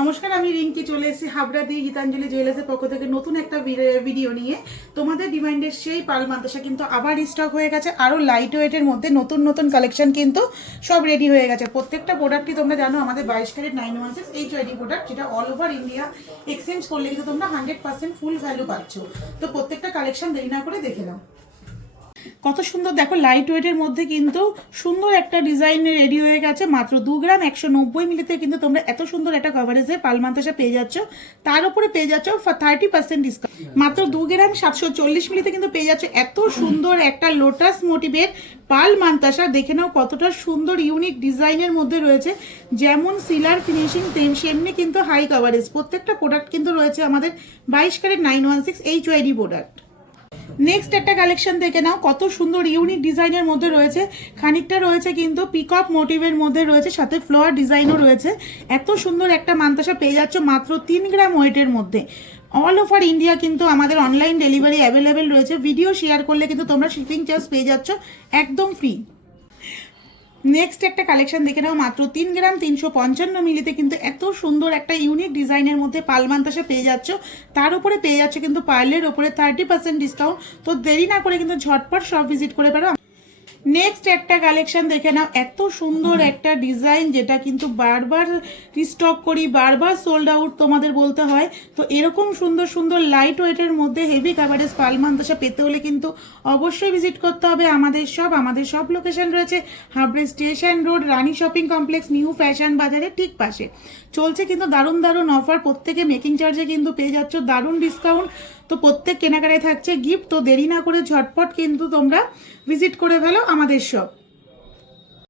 নমস্কার, আমি রিঙ্কি চলে এসেছি হাবড়া দিয়ে গীতাঞ্জলি জুয়েলার্সের পক্ষ থেকে নতুন একটা ভিডিও নিয়ে। তোমাদের ডিমান্ডের সেই পাল মান্তাসা কিন্তু আবার স্টক হয়ে গেছে। আরও লাইট ওয়েটের মধ্যে নতুন নতুন কালেকশন কিন্তু সব রেডি হয়ে গেছে। প্রত্যেকটা প্রোডাক্টই তোমরা জানো আমাদের 22 ক্যারেট 916 HYD প্রোডাক্ট, যেটা অল ওভার ইন্ডিয়া এক্সচেঞ্জ করলে কিন্তু তোমরা 100% ফুল ভ্যালু পাচ্ছ। তো প্রত্যেকটা কালেকশন দেরি না করে দেখে নাও। কত সুন্দর দেখো, লাইট ওয়েটের মধ্যে কিন্তু সুন্দর একটা ডিজাইন রেডি হয়ে গেছে। মাত্র 2 গ্রাম 190 মিলিতে কিন্তু তোমরা এত সুন্দর একটা কভারেজে পাল মান্তাসা পেয়ে যাচ্ছ। তার উপরে পেয়ে যাচ্ছ 30% ডিসকাউন্ট। মাত্র 2 গ্রাম 740 মিলিতে কিন্তু পেয়ে যাচ্ছ এত সুন্দর একটা লোটাস মোটিভের পাল মান্তাসা। দেখে নাও কতটা সুন্দর ইউনিক ডিজাইনের মধ্যে রয়েছে। যেমন সিলার ফিনিশিং সেমনি কিন্তু হাই কভারেজ। প্রত্যেকটা প্রোডাক্ট কিন্তু রয়েছে আমাদের 22 ক্যারেট 916 HYD প্রোডাক্ট। নেক্সট একটা কালেকশন দেখে নাও, কত সুন্দর ইউনিক ডিজাইনের মধ্যে রয়েছে। খানিকটা রয়েছে কিন্তু পিকক মোটিভের মধ্যে রয়েছে, সাথে ফ্লাওয়ার ডিজাইনও রয়েছে। এত সুন্দর একটা মান্তাসা পেয়ে যাচ্ছ মাত্র 3 গ্রাম ওয়েটের মধ্যে। অল ওভার ইন্ডিয়া কিন্তু আমাদের অনলাইন ডেলিভারি অ্যাভেলেবেল রয়েছে। ভিডিও শেয়ার করলে কিন্তু তোমরা শিপিং চার্জ পেয়ে যাচ্ছ একদম ফ্রি। নেক্সট একটা কালেকশন দেখে নাও, মাত্র 3 গ্রাম 355 মিলিতে কিন্তু এত সুন্দর একটা ইউনিক ডিজাইনের মধ্যে পাল মান্তাসা পেয়ে যাচ্ছ। তার উপরে পেয়ে যাচ্ছ কিন্তু পার্লের উপরে 30% ডিসকাউন্ট। তো দেরি না করে কিন্তু ঝটপট সব ভিজিট করে পারো। নেক্সট একটা কালেকশন দেখে নাও, এত সুন্দর একটা ডিজাইন যেটা কিন্তু বারবার রিস্টক করি, বারবার সোল্ড আউট তোমাদের বলতে হয়। তো এরকম সুন্দর সুন্দর লাইট ওয়েটের মধ্যে হেভি কাভারেজ পাল মান্তাসা পেতে হলে কিন্তু অবশ্যই ভিজিট করতে হবে আমাদের সব লোকেশন রয়েছে হাবড়া স্টেশন রোড, রানী শপিং কমপ্লেক্স, নিউ ফ্যাশন বাজারের ঠিক পাশে। চলছে কিন্তু দারুণ দারুণ অফার। প্রত্যেকে মেকিং চার্জে কিন্তু পেয়ে যাচ্ছ দারুণ ডিসকাউন্ট। তো প্রত্যেক কেনাকাটায় থাকছে গিফট। তো দেরি না করে ঝটপট কিন্তু তোমরা ভিজিট করে ফেলো আমাদের শপ।